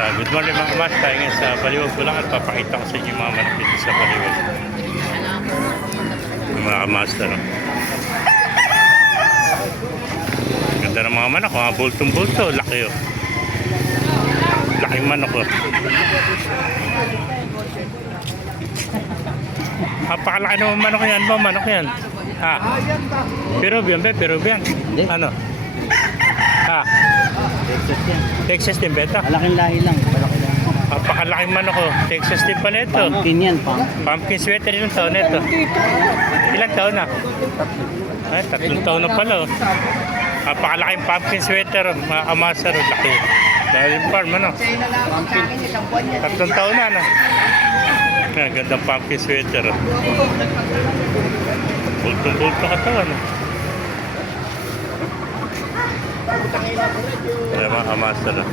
Good morning mga kamas, tayo ngayon sa Baliwag ko lang at papakita ko sa inyo yung mga manok dito sa Baliwag. Yung mga kamaster. Ganda ng mga manok, mga bultong-bulto, laki oh. Laking manok oh. Napakalaki naman manok yan ba? Manok yan. Ha? Peruvian ba? Peruvian? Ano? Ha? Texas yan. Texas din beta? Malaking lahi lang. Malaki lang. Napakalaking manok oh. Texas din pala ito. Pumpkin yan, pumpkin. Pumpkin sweater ilang taon na ito? Ilang taon na? Ay, 3 taon na pala oh. Napakalaking pumpkin sweater oh. Mga kamasar oh. Laki. Dahil farm ano? 3 taon na ano? Ang gandang pumpkin sweater oh. Bulto-bulto katawan oh. Ayan mga kamasar oh.